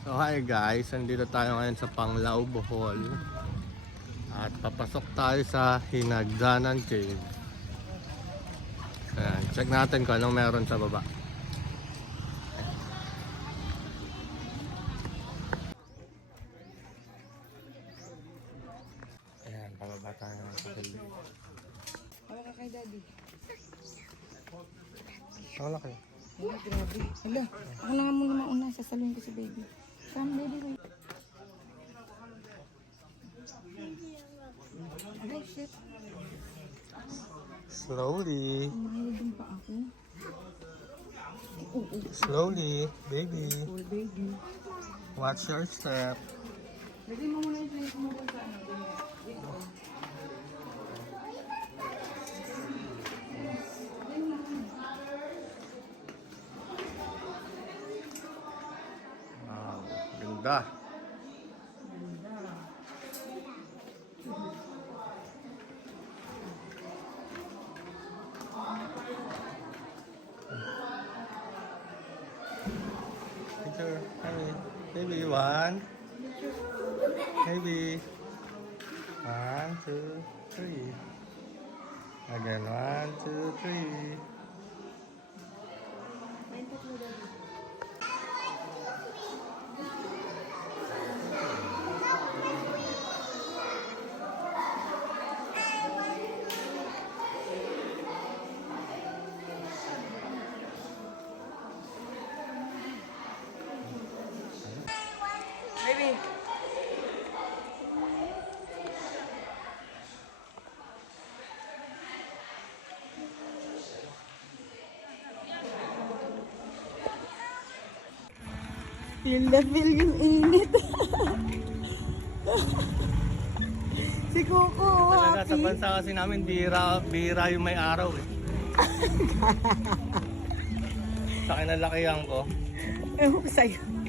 So hi guys, nandito tayo ngayon sa Panglao, Bohol. At papasok tayo sa Hinagdanan Cave. Ayan, check natin kung anong meron sa baba. Ayan, pababa tayo ng sakili. Wala ka kay daddy. Wala kayo. Ay, grabe. Hala, ako na nga muna mauna. Sasaluhin ko si baby. Come, baby, wait. Ay, shit. Slowly. Mahilagin pa ako. Slowly, baby. Poor baby. Watch your step. Lagay mo muna yung drink mo sa ano. Dito. Wow, ganda. Picture, hey, baby, one. Baby. 1, 2, 3. Again, 1, 2, 3. Baby. Feel na feel yung init. Si Coco, Talaga sa happy. bansa kasi namin, bira yung may araw eh. Sa kinalakihan ko. Ewan ko sa'yo.